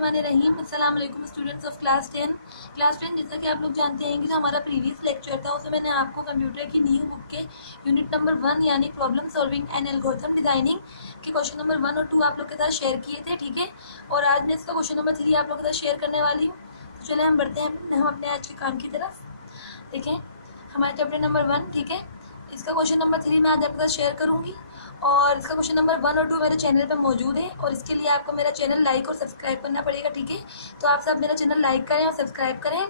बिस्मिल्लाहिर्रहमानिर्रहीम। अस्सलाम वालेकुम स्टूडेंट्स ऑफ क्लास 10। जैसा कि आप लोग जानते हैं कि जो हमारा प्रीवियस लेक्चर था उसमें मैंने आपको कंप्यूटर की न्यू बुक के यूनिट नंबर 1 यानी problem solving and algorithm designing के क्वेश्चन नंबर 1 और 2 आप लोग के साथ शेयर किए थे, ठीक है। और आज मैं इसका क्वेश्चन नंबर 3 आप लोग के साथ शेयर करने वाली हूँ। तो चले हम बढ़ते हैं हम अपने आज के काम की तरफ। देखें हमारे चैप्टर नंबर 1, ठीक है, इसका क्वेश्चन नंबर 3 मैं आज आपके साथ शेयर करूँगी और इसका क्वेश्चन नंबर 1 और 2 मेरे चैनल पे मौजूद है और इसके लिए आपको मेरा चैनल लाइक और सब्सक्राइब करना पड़ेगा, ठीक है। तो आप सब मेरा चैनल लाइक करें और सब्सक्राइब करें,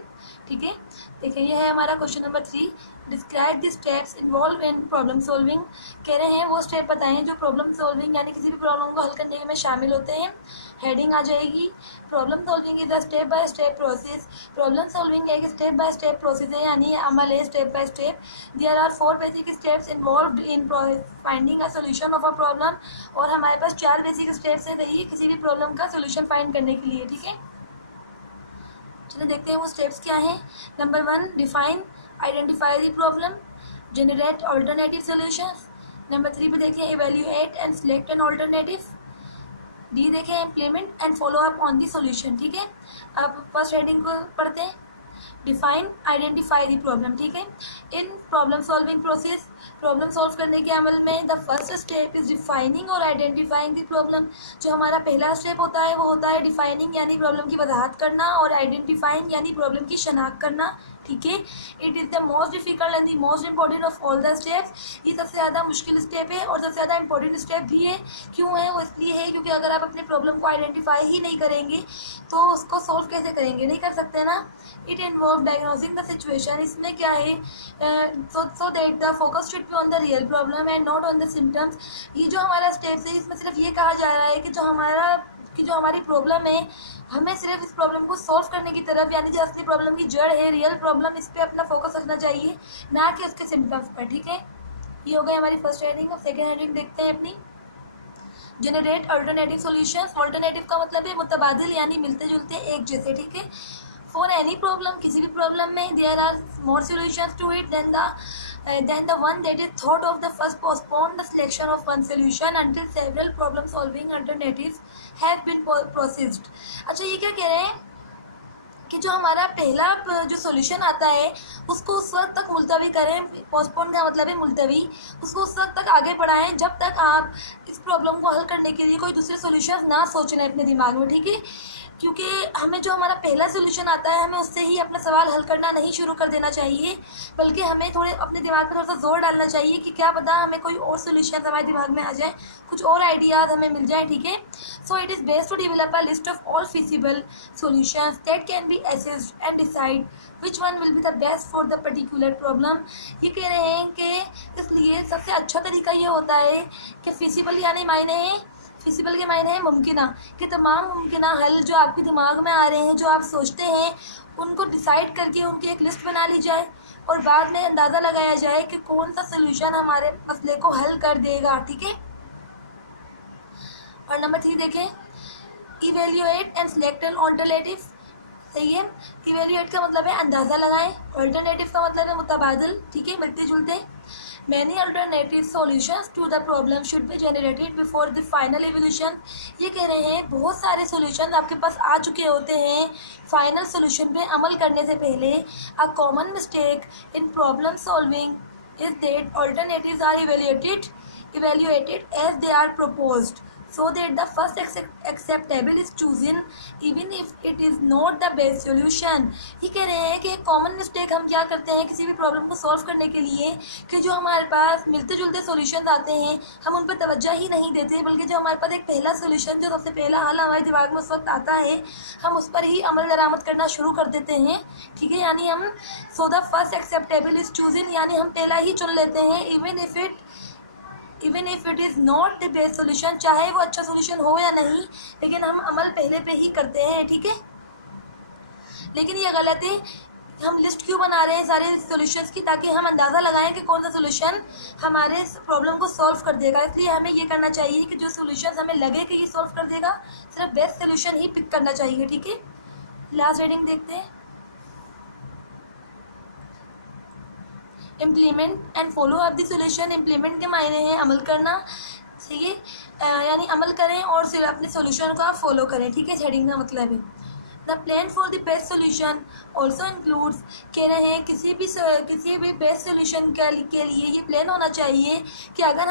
ठीक है। देखिए ये है हमारा question number 3। Describe the steps involve in problem solving. कह रहे हैं वो स्टेप बताएं जो प्रॉब्लम सॉल्विंग यानी किसी भी प्रॉब्लम को हल करने में शामिल होते हैं। हेडिंग आ जाएगी problem solving is a step by step process. Problem solving एक स्टेप बाय स्टेप प्रोसेस है यानी अमल है step by step. There are 4 basic steps involved in finding a solution of a problem. और हमारे पास 4 बेसिक स्टेप्स हैं रही किसी भी प्रॉब्लम का सोल्यूशन फाइंड करने के लिए, ठीक है। चलिए देखते हैं वो स्टेप्स क्या हैं। Number 1 define identify the problem, generate alternative solutions. Number 3 पे देखिए evaluate and select an alternative. D देखें implement and follow up on the solution, ठीक है। अब फर्स्ट हेडिंग को पढ़ते हैं। डिफाइन आइडेंटिफाई दी प्रॉब्लम, ठीक है। In problem solving process problem solve करने के अमल में the first step is defining और आइडेंटिफाइंग दी प्रॉब्लम। जो हमारा पहला स्टेप होता है वो होता है डिफाइनिंग यानी प्रॉब्लम की वजाहत करना और आइडेंटिफाइंग यानी प्रॉब्लम की शनाख्त करना, ठीक है। It is the most difficult and the most important of all the steps. ये सबसे ज़्यादा मुश्किल स्टेप है और सबसे ज़्यादा इंपॉर्टेंट स्टेप भी है। क्यों है वो? इसलिए है क्योंकि अगर आप अपने प्रॉब्लम को आइडेंटिफाई ही नहीं करेंगे तो उसको सॉल्व कैसे करेंगे? नहीं कर सकते ना। It involve diagnosing the situation. इसमें क्या है so that the focus should be on the real problem and not on the symptoms. ये जो हमारा स्टेप है इसमें सिर्फ ये कहा जा रहा है कि जो हमारी प्रॉब्लम है हमें सिर्फ इस प्रॉब्लम को सॉल्व करने की तरफ यानी जो असली प्रॉब्लम की जड़ है रियल प्रॉब्लम इस पर अपना फोकस रखना चाहिए, ना कि उसके सिम्टम्स पर, ठीक है। ये हो गई हमारी फर्स्ट हेडिंग। अब सेकेंड हेडिंग देखते हैं अपनी जनरेट अल्टरनेटिव सॉल्यूशंस। अल्टरनेटिव का मतलब है मुतबादिल यानी मिलते जुलते एक जैसे, ठीक है। फॉर एनी प्रॉब्लम किसी भी प्रॉब्लम में there are more solutions to it then the one that is thought of the first postpone the selection of one solution until several problem solving alternatives have been processed। अच्छा ये क्या कह रहे हैं कि जो हमारा पहला जो सॉल्यूशन आता है उसको उस वक्त तक मुलतवी करें। पोस्टपोन का मतलब है मुलतवी। उसको उस वक्त तक आगे बढ़ाएं जब तक आप इस प्रॉब्लम को हल करने के लिए कोई दूसरे सॉल्यूशन ना सोचना है अपने दिमाग में, ठीक है। क्योंकि हमें जो हमारा पहला सॉल्यूशन आता है हमें उससे ही अपना सवाल हल करना नहीं शुरू कर देना चाहिए, बल्कि हमें थोड़े अपने दिमाग में थोड़ा सा जोर डालना चाहिए कि क्या पता हमें कोई और सॉल्यूशन हमारे दिमाग में आ जाए, कुछ और आइडियाज़ हमें मिल जाए, ठीक है। So it is best to develop a list of all feasible solutions that can be assessed and decide which one will be the best for the particular problem। ये कह रहे हैं कि इसलिए सबसे अच्छा तरीका ये होता है कि फिजिबल यानी मायने हैं फिजिबल के मायने हैं मुमकिना, कि तमाम मुमकिना हल जो आपके दिमाग में आ रहे हैं जो आप सोचते हैं उनको डिसाइड करके उनकी एक लिस्ट बना ली जाए और बाद में अंदाज़ा लगाया जाए कि कौन सा सोल्यूशन हमारे मसले को हल कर देगा, ठीक है। और नंबर 3 देखें evaluate and select an alternative. सही है। इवेल्युएट का मतलब है अंदाज़ा लगाएं, ऑल्टरनेटिव का मतलब है मुतबादिल, ठीक है, मिलते जुलते। Many alternative solutions to the problem should be generated before the final evolution. ये कह रहे हैं बहुत सारे सॉल्यूशंस आपके पास आ चुके होते हैं फाइनल सॉल्यूशन पे अमल करने से पहले। A common mistake in problem solving is that alternatives are evaluated as they are proposed so that the first acceptable is chosen even if it is not the best solution। ये कह रहे हैं कि एक कॉमन मिस्टेक हम क्या करते हैं किसी भी प्रॉब्लम को सॉल्व करने के लिए कि जो हमारे पास मिलते जुलते सॉल्यूशंस आते हैं हम उन पर तवज्जो ही नहीं देते, बल्कि जो हमारे पास एक पहला सॉल्यूशन जो सबसे पहला हल हमारे दिमाग में उस वक्त आता है हम उस पर ही अमल दरामद करना शुरू कर देते हैं, ठीक है। यानी हम so the first acceptable is chosen यानी हम पहला ही चुन लेते हैं even if it is not the best solution, चाहे वो अच्छा सोल्यूशन हो या नहीं, लेकिन हम अमल पहले पे ही करते हैं, ठीक है। लेकिन ये गलत है। हम लिस्ट क्यों बना रहे हैं सारे सॉल्यूशंस की? ताकि हम अंदाज़ा लगाएं कि कौन सा सोल्यूशन हमारे प्रॉब्लम को सॉल्व कर देगा। इसलिए हमें ये करना चाहिए कि जो सोल्यूशन हमें लगे कि ये सॉल्व कर देगा सिर्फ बेस्ट सोल्यूशन ही पिक करना चाहिए, ठीक है। लास्ट रीडिंग देखते हैं implement and follow up the solution. Implement के मायने हैं अमल करना, ठीक है, यानी अमल करें और सिर्फ अपने सॉल्यूशन को आप फॉलो करें, ठीक है। हेडिंग का मतलब है the plan for the best solution also includes, कह रहे हैं किसी भी बेस्ट सोल्यूशन के लिए ये प्लान होना चाहिए कि अगर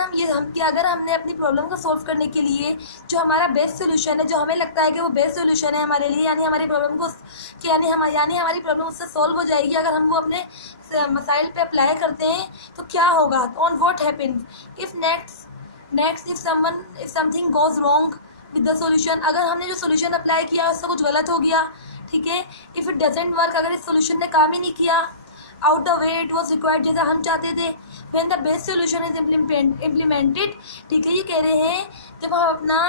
हमने अपनी प्रॉब्लम को सॉल्व करने के लिए जो हमारा बेस्ट सोल्यूशन है, जो हमें लगता है कि वो बेस्ट सोल्यूशन है हमारे लिए, यानी हमारी प्रॉब्लम को यानी हमारी प्रॉब्लम उससे सॉल्व हो जाएगी अगर हम वो अपने मसाइल पे अप्लाई करते हैं, तो क्या होगा, on what happens if next if something goes wrong with the solution, अगर हमने जो सॉल्यूशन अप्लाई किया उससे कुछ गलत हो गया, ठीक है। इफ़ इट डजेंट वर्क, अगर इस सॉल्यूशन ने काम ही नहीं किया, out the way it was required, जैसा हम चाहते थे, when the best solution is implemented, ठीक है। ये कह रहे हैं जब हम अपना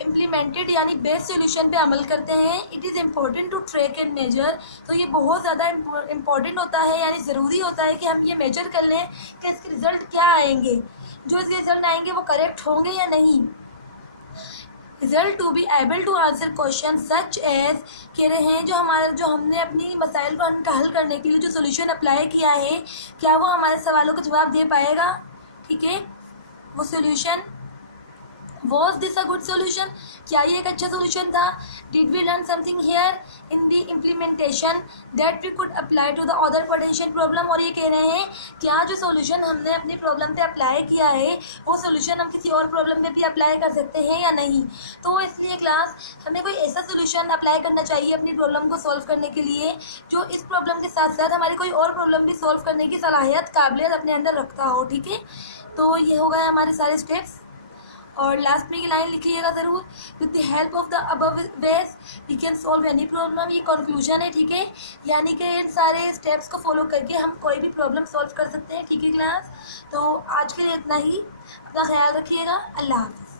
इम्प्लीमेंटेड यानी बेस्ट सॉल्यूशन पे अमल करते हैं, it is important to track and measure, तो ये बहुत ज़्यादा इम्पोर्टेंट होता है, यानी ज़रूरी होता है कि हम ये मेजर कर लें कि इसके रिज़ल्ट क्या आएंगे, जो इसके रिज़ल्ट आएंगे वो करेक्ट होंगे या नहीं। Result to be able to answer question such as, कह रहे हैं जो हमने अपनी मसाइल को हल करने के लिए जो सोल्यूशन अप्लाई किया है, क्या वो हमारे सवालों का जवाब दे पाएगा, ठीक है। वो solution was this a good solution, क्या ये एक अच्छा सोल्यूशन था। Did we learn something here in the implementation that we could apply to the other potential problem, और ये कह रहे हैं क्या जो सोल्यूशन हमने अपनी प्रॉब्लम पे अप्लाई किया है वो सोल्यूशन हम किसी और प्रॉब्लम में भी अप्लाई कर सकते हैं या नहीं। तो इसलिए क्लास हमें कोई ऐसा सोल्यूशन अप्लाई करना चाहिए अपनी प्रॉब्लम को सॉल्व करने के लिए जो इस प्रॉब्लम के साथ साथ हमारी कोई और प्रॉब्लम भी सॉल्व करने की सलाहियत काबिलियत अपने अंदर रखता हो, ठीक है। तो ये हो गए हमारे सारे स्टेप्स, और लास्ट में ये लाइन लिखिएगा ज़रूर, with the help of the above ways we can solve any problem, ये कंक्लूजन है, ठीक है। यानी कि इन सारे स्टेप्स को फॉलो करके हम कोई भी प्रॉब्लम सॉल्व कर सकते हैं, ठीक है क्लास। तो आज के लिए इतना ही, अपना ख्याल रखिएगा, अल्लाह हाफ़िज़।